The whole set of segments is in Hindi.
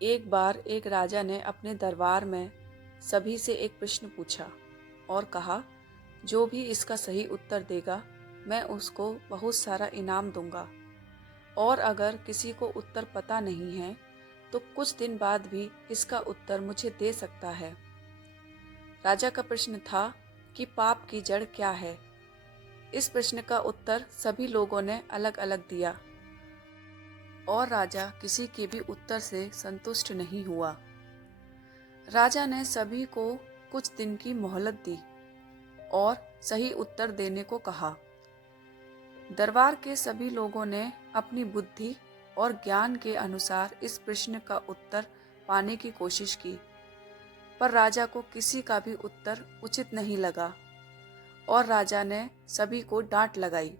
एक बार एक राजा ने अपने दरबार में सभी से एक प्रश्न पूछा और कहा, जो भी इसका सही उत्तर देगा मैं उसको बहुत सारा इनाम दूंगा, और अगर किसी को उत्तर पता नहीं है तो कुछ दिन बाद भी इसका उत्तर मुझे दे सकता है। राजा का प्रश्न था कि पाप की जड़ क्या है। इस प्रश्न का उत्तर सभी लोगों ने अलग अलग दिया और राजा किसी के भी उत्तर से संतुष्ट नहीं हुआ। राजा ने सभी को कुछ दिन की मोहलत दी और सही उत्तर देने को कहा। दरबार के सभी लोगों ने अपनी बुद्धि और ज्ञान के अनुसार इस प्रश्न का उत्तर पाने की कोशिश की, पर राजा को किसी का भी उत्तर उचित नहीं लगा और राजा ने सभी को डांट लगाई।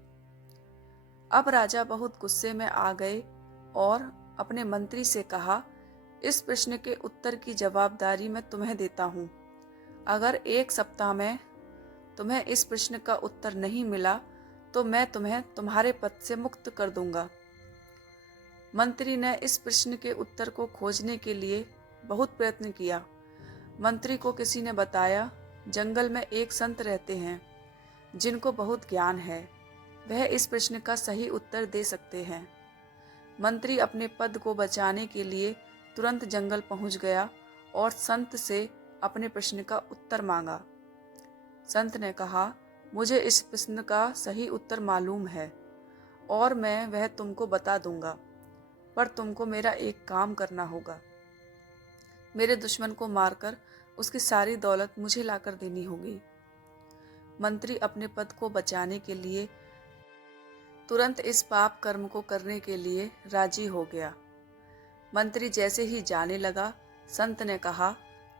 अब राजा बहुत गुस्से में आ गए और अपने मंत्री से कहा, इस प्रश्न के उत्तर की जवाबदारी मैं तुम्हें देता हूँ। अगर 1 सप्ताह में तुम्हें इस प्रश्न का उत्तर नहीं मिला तो मैं तुम्हें तुम्हारे पद से मुक्त कर दूंगा। मंत्री ने इस प्रश्न के उत्तर को खोजने के लिए बहुत प्रयत्न किया। मंत्री को किसी ने बताया, जंगल में एक संत रहते हैं जिनको बहुत ज्ञान है, वह इस प्रश्न का सही उत्तर दे सकते हैं। मंत्री अपने पद को बचाने के लिए तुरंत जंगल पहुंच गया और संत से अपने प्रश्न का उत्तर मांगा। संत ने कहा, मुझे इस प्रश्न का सही उत्तर मालूम है और मैं वह तुमको बता दूंगा, पर तुमको मेरा एक काम करना होगा। मेरे दुश्मन को मारकर उसकी सारी दौलत मुझे लाकर देनी होगी। मंत्री अपने पद को बचाने के लिए तुरंत इस पाप कर्म को करने के लिए राजी हो गया। मंत्री जैसे ही जाने लगा, संत ने कहा,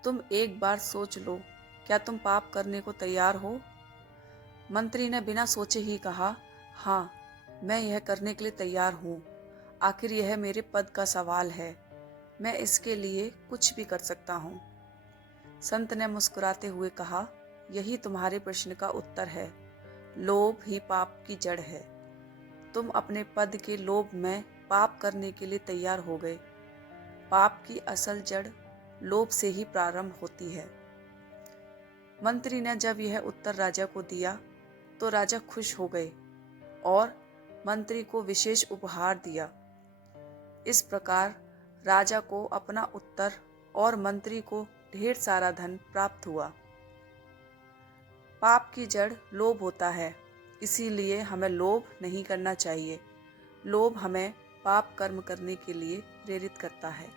तुम एक बार सोच लो, क्या तुम पाप करने को तैयार हो? मंत्री ने बिना सोचे ही कहा, हाँ, मैं यह करने के लिए तैयार हूँ। आखिर यह मेरे पद का सवाल है, मैं इसके लिए कुछ भी कर सकता हूँ। संत ने मुस्कुराते हुए कहा, यही तुम्हारे प्रश्न का उत्तर है। लोभ ही पाप की जड़ है। तुम अपने पद के लोभ में पाप करने के लिए तैयार हो गए। पाप की असल जड़ लोभ से ही प्रारंभ होती है। मंत्री ने जब यह उत्तर राजा को दिया तो राजा खुश हो गए और मंत्री को विशेष उपहार दिया। इस प्रकार राजा को अपना उत्तर और मंत्री को ढेर सारा धन प्राप्त हुआ। पाप की जड़ लोभ होता है, इसीलिए हमें लोभ नहीं करना चाहिए। लोभ हमें पाप कर्म करने के लिए प्रेरित करता है।